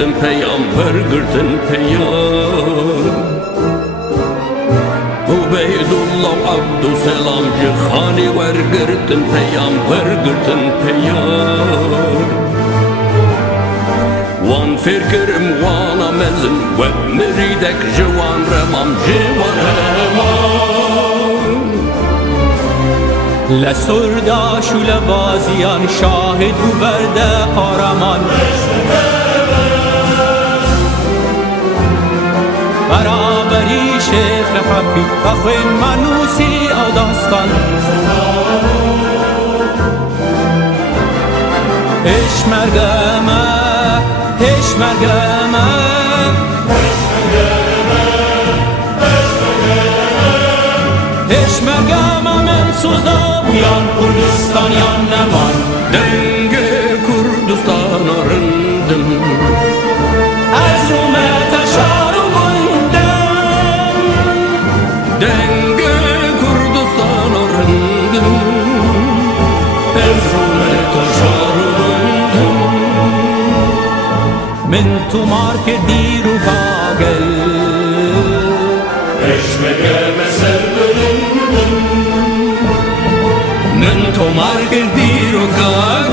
گرتن پیامبر گرتن پیام عبیدالله و عبدالسلام جخانی ور گرتن پیامبر گرتن پیام وان فرکرم وان آمزن و مریدک جوان رمام جوان رمان لسرداش و لبازیان شاهد و برده قارمان برابری شیخ حفی بخوین منوسی او داستان اشمرگمه من سوزا بویان کردستان یان نمان دنگ کردستان رندم از رومه تشارو بندم دنگ کردستان رندم از رومه تشارو بندم من تو مارک دیر و باگل اشمرگمه سر من تو مرگ دیر و گاگ